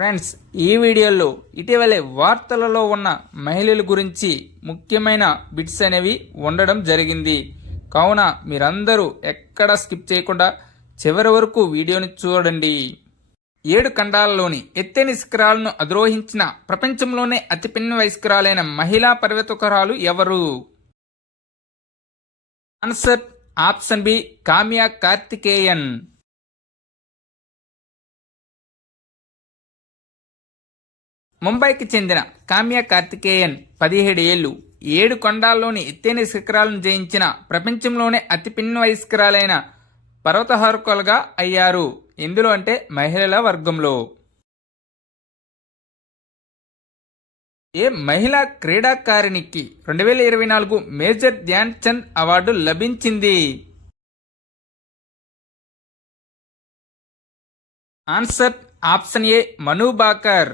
Friends, ఈ వీడియోలో ఇటీవలే వార్తలలో ఉన్న మహిళల గురించి ముఖ్యమైన బిట్స్ అనేవి ఉండడం జరిగింది. కావున మీరందరూ ఎక్కడ స్కిప్ చేయకుండా చివరి వరకు వీడియోని చూడండి. 7 ఖండాలలోని ఎత్తైన శిఖరాలను అధిరోహించిన ప్రపంచంలోనే అతిపెన్న వయస్కురాలైన మహిళా పర్వతకురాలు ఎవరు? Answer option B, Kamya Karthikeyan. ముంబైకి చెందిన కామ్యా కార్తికేయన్ 17 ఏళ్లు 7 కొండాల్లోని ఎత్తైన శిఖరాలను జయించిన ప్రపంచంలోనే అతి పిన్న వయస్కురాలైన పర్వతారోహకులుగా అయ్యారు. ఎందులో అంటే మహిళల వర్గంలో. ఏ మహిళా క్రీడాకారిణికి 2024 మేజర్ ధ్యాన్ చంద్ అవార్డు లభించింది? ఆన్సర్ ఆప్షన్ ఏ, మను బాకర్.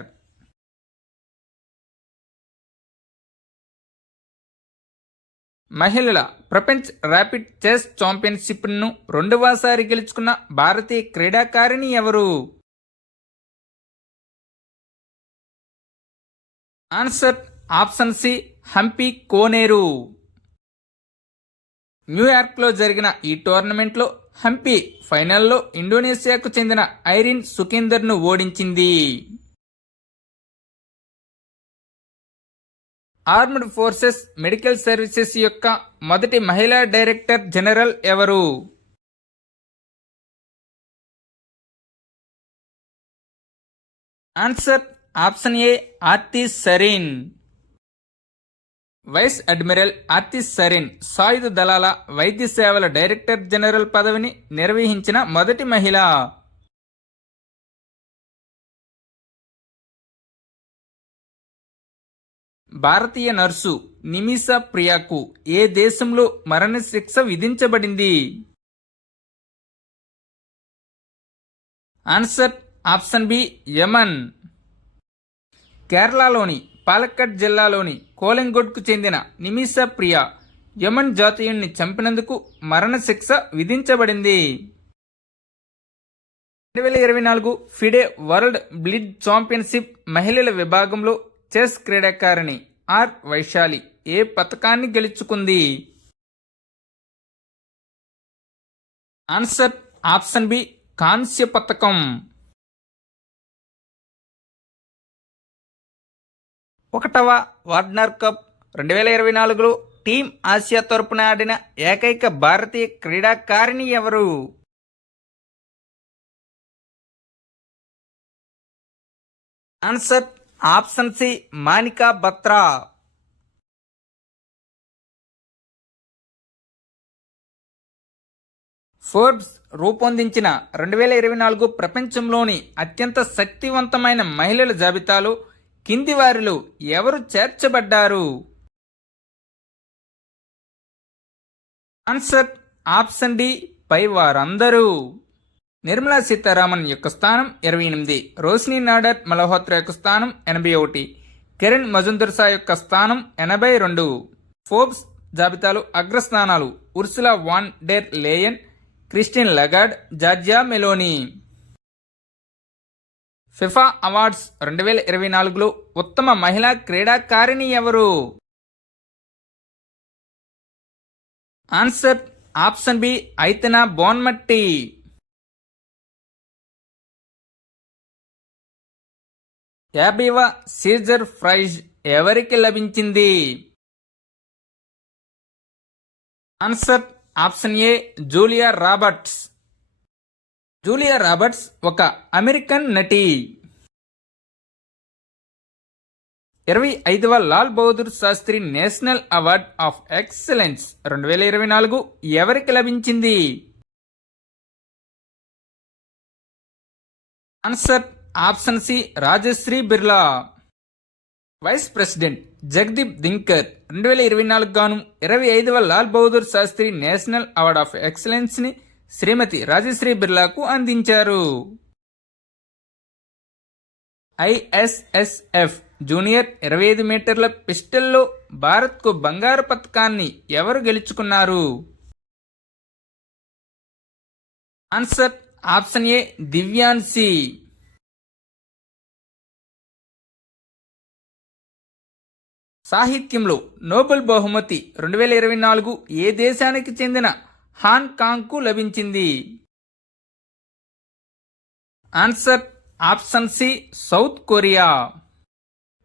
మహిళల ప్రపంచ ర్యాపిడ్ చెస్ ఛాంపియన్షిప్ను 2వసారి గెలుచుకున్న భారతీయ క్రీడాకారిణి ఎవరు? ఆన్సర్ ఆప్షన్ సి, హంపి కోనేరు. న్యూయార్క్లో జరిగిన ఈ టోర్నమెంట్లో హంపి ఫైనల్లో ఇండోనేషియాకు చెందిన ఐరిన్ సుకిందర్ను ఓడించింది. ఆర్మ్డ్ ఫోర్సెస్ మెడికల్ సర్వీసెస్ యొక్క మొదటి మహిళా డైరెక్టర్ జనరల్ ఎవరు? Answer option A, Arti Sarin. Vice admiral Arti Sarin సాయుధ దళాల వైద్య సేవల డైరెక్టర్ జనరల్ పదవిని నిర్వహించిన మొదటి మహిళ. భారతీయ నర్సు నిమిషా ప్రియాకు ఏ దేశంలో మరణశిక్ష విధించబడింది? Answer option B, Yemen. కేరళలోని పాలక్కడ్ జిల్లాలోని కోలెంగొడ్కు చెందిన నిమిషా ప్రియా యమన్ జాతీయుణ్ణి చంపినందుకు మరణశిక్ష విధించబడింది. 2024 ఫిడే వరల్డ్ బ్లిడ్ ఛాంపియన్షిప్ మహిళల విభాగంలో చెస్ క్రీడాకారిణి ఆర్ వైశాలి ఏ పతకాన్ని గెలుచుకుంది? ఆన్సర్ ఆప్షన్ బి, కాంస్య పతకం. 1వ వార్నర్ కప్ 2024లో టీం ఆసియా తరపున ఆడిన ఏకైక భారతీయ క్రీడాకారిణి ఎవరు? Answer option C, Manika Batra. Forbes రూపొందించిన 2024 ప్రపంచంలోని అత్యంత శక్తివంతమైన మహిళల జాబితాలో కింది వారిలో ఎవరు చేర్చబడ్డారు? ఆన్సర్ ఆప్షన్ డి, పై వారందరూ. నిర్మలా సీతారామన్ యొక్క స్థానం 28, రోషిని నాడర్ మల్హోత్రా యొక్క స్థానం 81, కిరణ్ మజుందర్షా యొక్క స్థానం 82. ఫోర్బ్స్ జాబితాలో అగ్రస్థానాలు Ursula von der Leyen, Christine Lagarde, Giorgia Meloni. FIFA awards 2024లో ఉత్తమ మహిళా క్రీడాకారిణి ఎవరు? Answer option B, Aitana Bonmati. యాభైవ సీజర్ ప్రైజ్ ఎవరికి లభించింది? Answer option A, Julia Roberts. Julia Roberts ఒక అమెరికన్ నటి. 25వ Lal Bahadur Shastri national award of excellence 2024 ఎవరికి లభించింది? Answer option C, Rajashree Birla. Vice president Jagdeep Dhankhar 2024 గాను 25వ Lal Bahadur Shastri national award of excellence ని శ్రీమతి రాజశ్రీ బిర్లాకు అందించారు. ఐఎస్ఎస్ఎఫ్ జూనియర్ 25 మీటర్ల పిస్టల్లో భారత్కు బంగారు పతకాన్ని ఎవరు గెలుచుకున్నారు? Answer option A, Divyanshi. సాహిత్యంలో నోబెల్ బహుమతి 2024 ఏ దేశానికి చెందిన హాంకాంగ్కు లభించింది? Answer option C South Korea.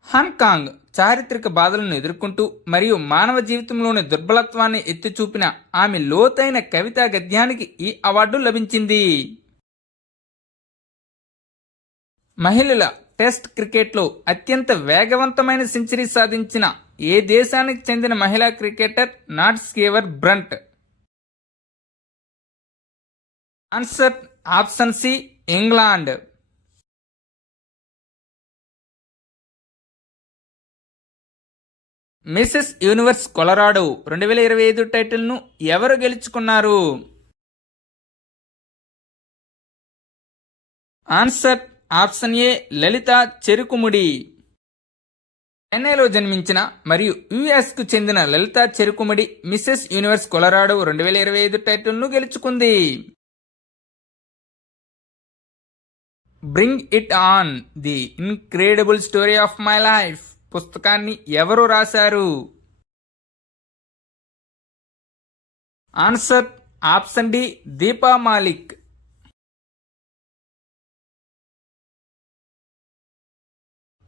Han Kang చారిత్రక బాధలను ఎదుర్కొంటూ మరియు మానవ జీవితంలోని దుర్బలత్వాన్ని ఎత్తిచూపిన ఆమె లోతైన కవితా గద్యానికి ఈ అవార్డు లభించింది. మహిళల టెస్ట్ క్రికెట్లో అత్యంత వేగవంతమైన సెంచరీ సాధించిన ఏ దేశానికి చెందిన మహిళా cricketer Nat Sciver Brunt? Answer option C England. Mrs Universe Colorado 2025 టైటిల్ను ఎవరు గెలుచుకున్నారు? Answer option A Lalitha Cherukumudi. చెన్నైలో జన్మించిన మరియు యుఎస్కు చెందిన Lalitha Cherukumudi Mrs Universe Colorado 2025 టైటిల్ను గెలుచుకుంది. Bring it on the incredible story of my life పుస్తకాన్ని ఎవరు రాశారు? Answer option D Deepa Malik.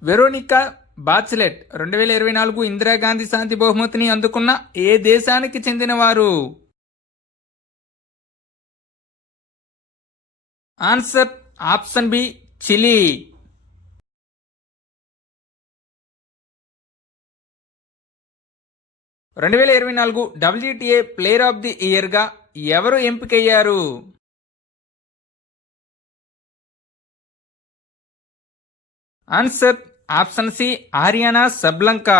Veronica Bachelet 2024 Indira Gandhi శాంతి బహుమతిని అందుకున్న ఏ దేశానికి చెందినవారు? Answer option B Chile. 2024 WTA player of the ఇయర్గా ఎవరు ఎంపికయ్యారు? Answer option C Aryna Sabalenka.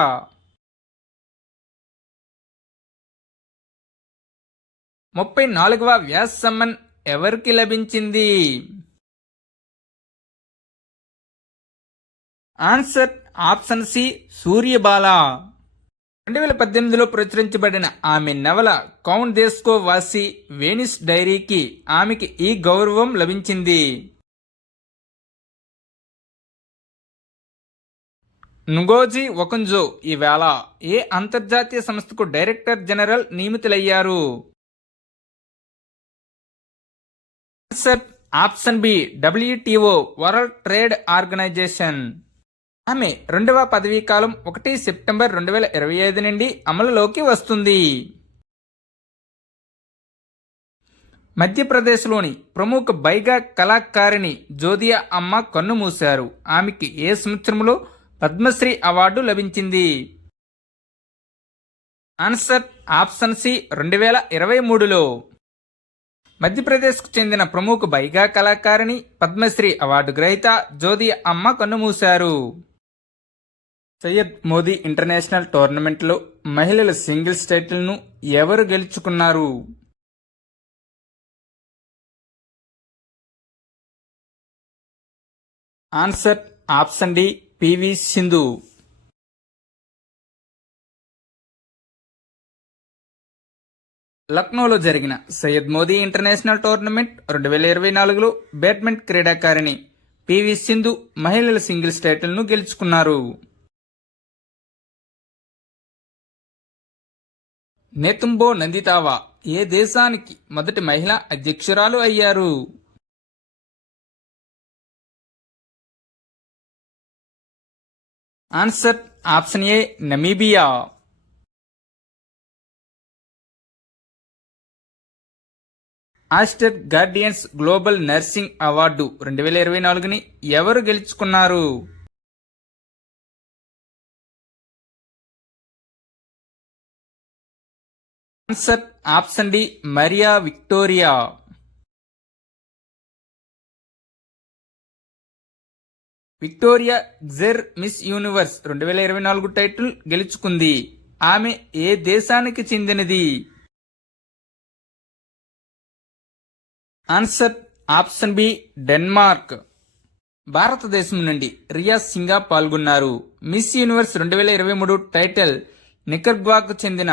34వ వ్యాస్ సమ్మన్ ఎవరికి లభించింది? Answer option C Suryabala. 2018లో ప్రచురించబడిన ఆమె నవల కౌన్ దేస్కో వాసి వెనిస్ డైరీకి ఆమెకి ఈ గౌరవం లభించింది. నుగోజీ ఒకుంజో ఈవేళ ఏ అంతర్జాతీయ సంస్థకు డైరెక్టర్ జనరల్ నియమితులయ్యారు? Answer option B WTO world trade organization. ఆమె 2వ పదవీ కాలం 1 సెప్టెంబర్ 2025 నుండి అమలులోకి వస్తుంది. మధ్యప్రదేశ్లోని ప్రముఖ బైగా కళాకారిణి జోదియా అమ్మ కన్నుమూశారు. ఆమెకి ఏ సంవత్సరంలో పద్మశ్రీ అవార్డు లభించింది? ఆన్సర్ ఆప్షన్ సి 2023లో. మధ్యప్రదేశ్కు చెందిన ప్రముఖ బైగా కళాకారిణి పద్మశ్రీ అవార్డు గ్రహీత జోదియా అమ్మ కన్నుమూశారు. సయ్యద్ మోదీ ఇంటర్నేషనల్ టోర్నమెంట్లో మహిళల సింగిల్స్ టైటిల్ను ఎవరు గెలుచుకున్నారు? Answer option D PV Sindhu. లక్నోలో జరిగిన సయ్యద్ మోదీ ఇంటర్నేషనల్ టోర్నమెంట్ 2024లో బ్యాడ్మింటన్ క్రీడాకారిణి పివి సింధు మహిళల సింగిల్స్ టైటిల్ను గెలుచుకున్నారు. నేతుంబో నందితావా ఏ దేశానికి మొదటి మహిళా అధ్యక్షురాలు అయ్యారు? Answer option A Namibia. Aster guardians global nursing award 2024ని ఎవరు గెలుచుకున్నారు? Answer option D Maria Victoria. Victoria Kjaer Miss Universe 2024 title గెలుచుకుంది. ఆమె ఏ దేశానికి చెందినది? Answer option B Denmark. భారతదేశం నుండి రియా సింగా పాల్గొన్నారు. మిస్ యూనివర్స్ 2023 టైటిల్ నికర్గ్వాకు చెందిన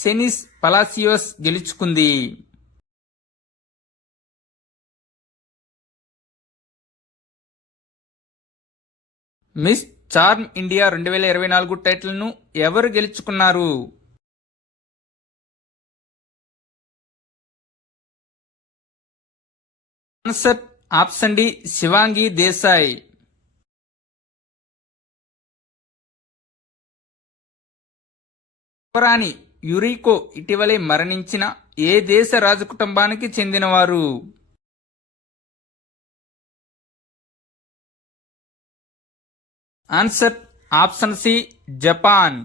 సెనిస్ పలాసియోస్ గెలుచుకుంది. మిస్ చార్మ్ ఇండియా 2024 టైటిల్ను ఎవరు గెలుచుకున్నారు? Answer option D Shivangi Desai. యువరాణి యురికో ఇటీవలే మరణించిన ఏ దేశ రాజకుటుంబానికి చెందినవారు? Answer option C Japan.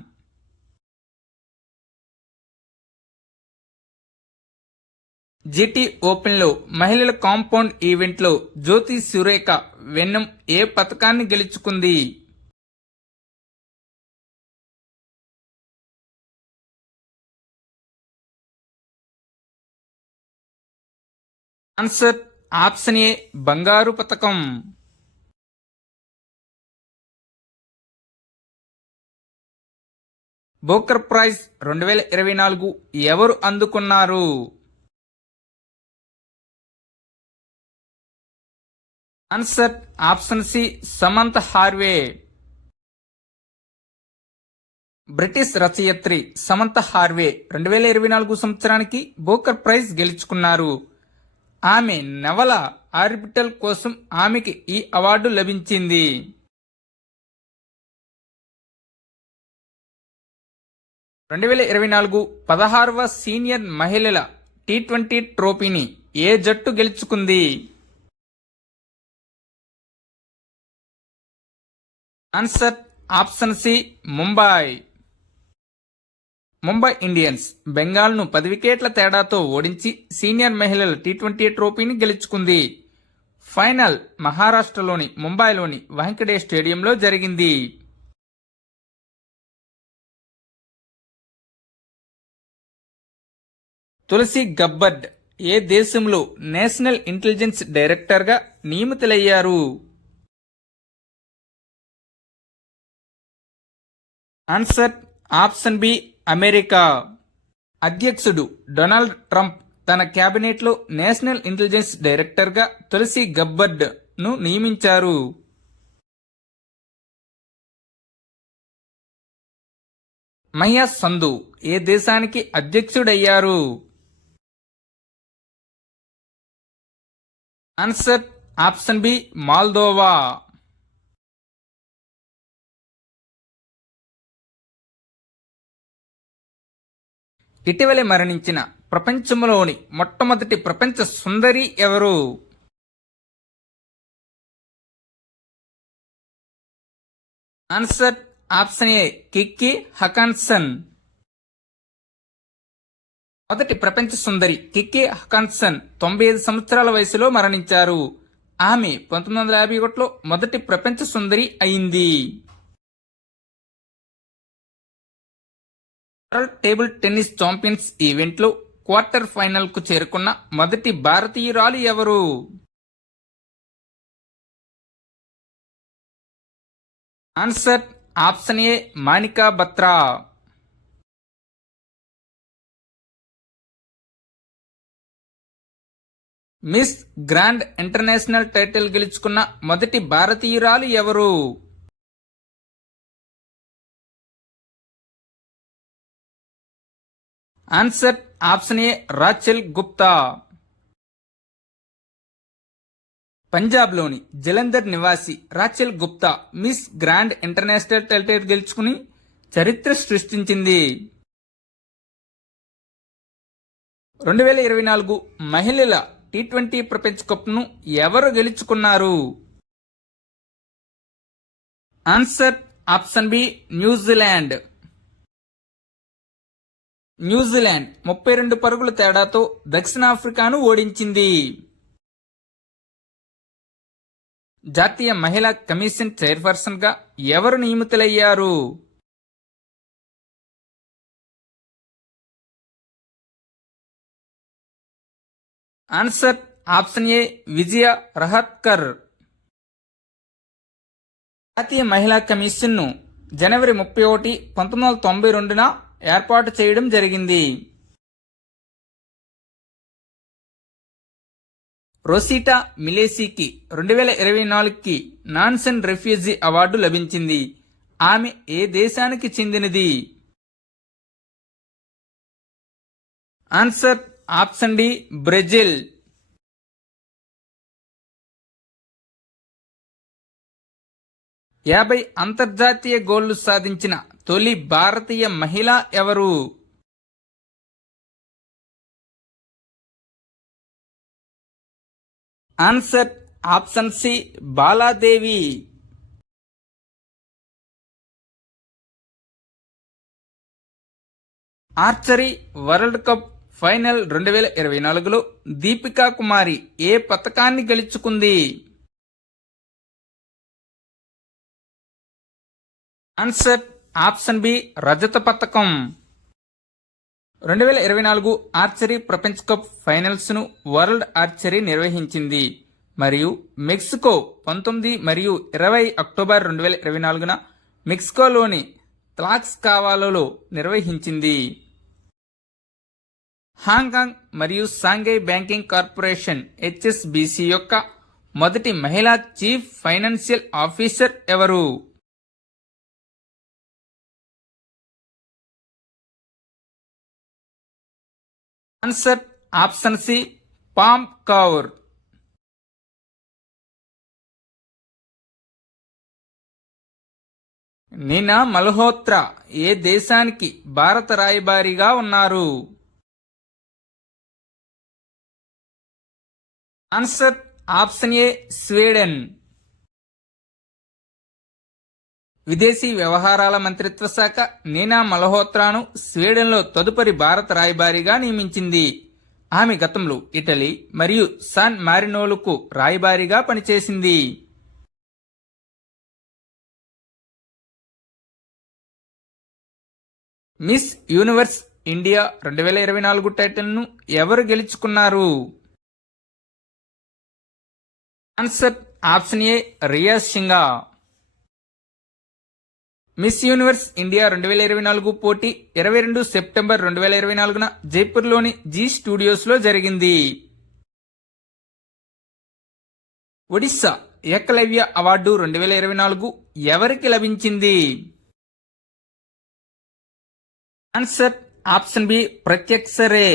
GT ఓపెన్లో మహిళల కాంపౌండ్ ఈవెంట్లో జ్యోతి సురేఖ వెన్నెం ఏ పతకాన్ని గెలుచుకుంది? ఆన్సర్ ఆప్షన్ ఏ బంగారు పతకం. బోకర్ ప్రైజ్ 2024 ఎవరు అందుకున్నారు? Answer option C Samantha Harvey. British రచయిత్రి సమంత హార్వే 2024 సంవత్సరానికి బోకర్ ప్రైజ్ గెలుచుకున్నారు. ఆమె నవల ఆర్బిటల్ కోసం ఆమెకి ఈ అవార్డు లభించింది. 2024 16వ సీనియర్ మహిళల T20 ట్రోఫీని ఏ జట్టు గెలుచుకుంది? Answer option C Mumbai. Mumbai Indians బెంగాల్ను 10 వికెట్ల తేడాతో ఓడించి సీనియర్ మహిళల T20 ట్రోఫీని గెలుచుకుంది. ఫైనల్ మహారాష్ట్రలోని ముంబైలోని వాంఖడే స్టేడియంలో జరిగింది. తులసి గబ్బర్డ్ ఏ దేశంలో నేషనల్ ఇంటెలిజెన్స్ డైరెక్టర్గా నియమితులయ్యారు? Answer option B America. అధ్యక్షుడు డొనాల్డ్ ట్రంప్ తన క్యాబినెట్లో నేషనల్ ఇంటెలిజెన్స్ డైరెక్టర్గా తులసి గబ్బర్డ్ ను నియమించారు. మయ్యా సంధు ఏ దేశానికి అధ్యక్షుడయ్యారు? Answer option B Moldova. ఇటీవలే మరణించిన ప్రపంచంలోని మొట్టమొదటి ప్రపంచ సుందరి ఎవరు? Answer option A Kiki Hakansson. మొదటి ప్రపంచ సుందరి కిక్కీ హకాన్సన్ 95 సంవత్సరాల వయసులో మరణించారు. ఆమె 1951లో మొదటి ప్రపంచ సుందరి అయింది. వరల్డ్ టేబుల్ టెన్నిస్ ఛాంపియన్స్ ఈవెంట్లో క్వార్టర్ ఫైనల్ కు చేరుకున్న మొదటి భారతీయురాలు ఎవరు? Answer option A Manika Batra. Miss Grand International title గెలుచుకున్న మొదటి భారతీయురాలు ఎవరు? Answer option A Rachel Gupta. పంజాబ్లోని జలంధర్ నివాసి Rachel Gupta Miss Grand International title గెలుచుకుని చరిత్ర సృష్టించింది. 2024 మహిళల T20 ప్రపంచ కప్ను ఎవరు గెలుచుకున్నారు? Answer option B New Zealand. New Zealand 32 పరుగుల తేడాతో దక్షిణాఫ్రికాను ఓడించింది. జాతీయ మహిళా కమిషన్ చైర్పర్సన్ గా ఎవరు నియమితులయ్యారు? ఆన్సర్ ఆప్షన్ ఏ విజయ రహత్కర్. జాతీయ మహిళా కమిషన్ను జనవరి 31, 1992న ఏర్పాటు చేయడం జరిగింది. రొసిటా మిలేసికి 2024కి నాన్సెన్ రెఫ్యూజీ అవార్డు లభించింది. ఆమె ఏ దేశానికి చెందినది? Answer option D Brazil. 50 అంతర్జాతీయ గోల్లు సాధించిన తొలి భారతీయ మహిళ ఎవరు? Answer option C Baladevi. Archery world cup final 2024లో దీపికా కుమారి ఏ పతకాన్ని గెలుచుకుంది? ఆన్సర్ ఆప్షన్ బి రజత పతకం. 2024 ఆర్చరీ ప్రపంచ కప్ ఫైనల్స్ ను వరల్డ్ ఆర్చరీ నిర్వహించింది మరియు మెక్సికో 19 మరియు 20 అక్టోబర్ 2024న మెక్సికోలోని త్లాక్స్కావాలో నిర్వహించింది. హాంకాంగ్ మరియు షాంఘై బ్యాంకింగ్ కార్పొరేషన్ HSBC యొక్క మొదటి మహిళా చీఫ్ ఫైనాన్షియల్ ఆఫీసర్ ఎవరు? Answer option C Pam Kaur. Nina Malhotra ఏ దేశానికి భారత రాయబారిగా ఉన్నారు? Answer option A Sweden. విదేశీ వ్యవహారాల మంత్రిత్వ శాఖ నీనా మల్హోత్రాను స్వీడన్లో తదుపరి భారత రాయబారిగా నియమించింది. ఆమె గతంలో ఇటలీ మరియు సాన్ మారినోలకు రాయబారిగా పనిచేసింది. మిస్ యూనివర్స్ ఇండియా 2024 టైటిల్ను ఎవరు గెలుచుకున్నారు? Answer option A Riya Singha. Miss Universe India 2024 పోటీ 22 సెప్టెంబర్ 2024న జైపూర్లోని జీ స్టూడియోస్లో జరిగింది. ఒడిశా ఏకలవ్య అవార్డు 2024 ఎవరికి లభించింది? ఆన్సర్ ఆప్షన్ బి ప్రత్యక్ష రే.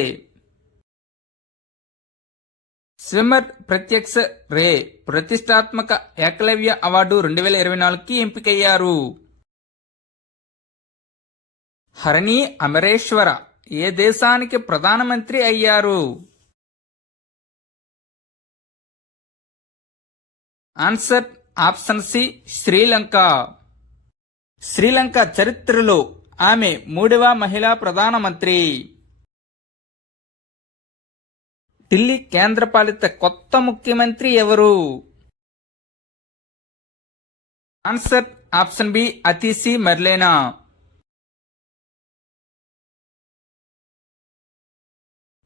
స్విమ్మర్ ప్రత్యక్ష రే ప్రతిష్టాత్మక ఏకలవ్య అవార్డు 2024కి ఎంపికయ్యారు. హరిణి అమరేశ్వర ఏ దేశానికి ప్రధానమంత్రి అయ్యారు? Answer option C Sri Lanka. Sri Lanka చరిత్రలో ఆమె 3వ మహిళా ప్రధానమంత్రి. ఢిల్లీ కేంద్రపాలిత కొత్త ముఖ్యమంత్రి ఎవరు? Answer option B Atishi Marlena.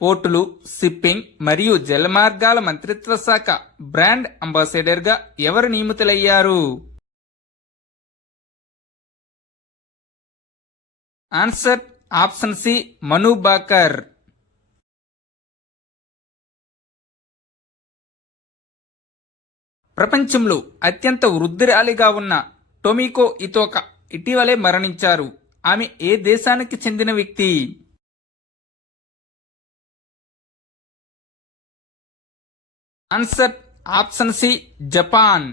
పోర్టులు, షిప్పింగ్ మరియు జలమార్గాల మంత్రిత్వ శాఖ బ్రాండ్ అంబాసిడర్గా ఎవరు నియమితులయ్యారు? ఆన్సర్ ఆప్షన్ సి మను బాకర్. ప్రపంచంలో అత్యంత వృద్ధురాలిగా ఉన్న టొమికో ఇతోకా ఇటీవలే మరణించారు. ఆమె ఏ దేశానికి చెందిన వ్యక్తి? Answer option C Japan.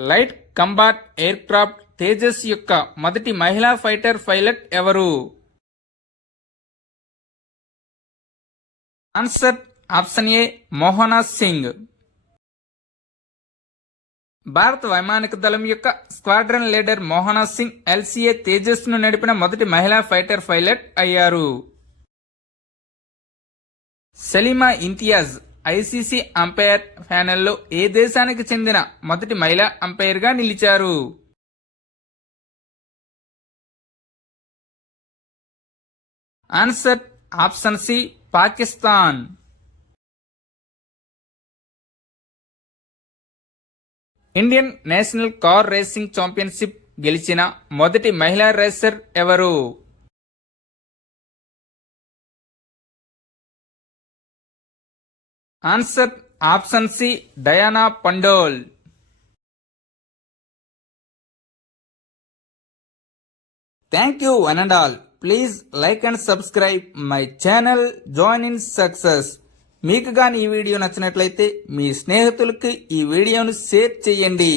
Light combat aircraft Tejas యొక్క మొదటి మహిళా ఫైటర్ పైలట్ ఎవరు? Answer option A Mohana Singh. భారత వైమానిక దళం యొక్క squadron leader Mohana Singh LCA Tejas ను నడిపిన మొదటి మహిళా ఫైటర్ పైలట్ అయ్యారు. సలీమా ఇంతియాజ్ ICC అంపైర్ ప్యానెల్లో ఏ దేశానికి చెందిన మొదటి మహిళా అంపైర్గా నిలిచారు? Answer option C Pakistan. Indian national car racing championship గెలిచిన మొదటి మహిళా రేసర్ ఎవరు? Answer option C Diana Pandole. Thank you one and all. Please like and subscribe my channel join in success. మీకు గాని ఈ వీడియో నచ్చినట్లయితే మీ స్నేహితులకి ఈ వీడియోను షేర్ చేయండి.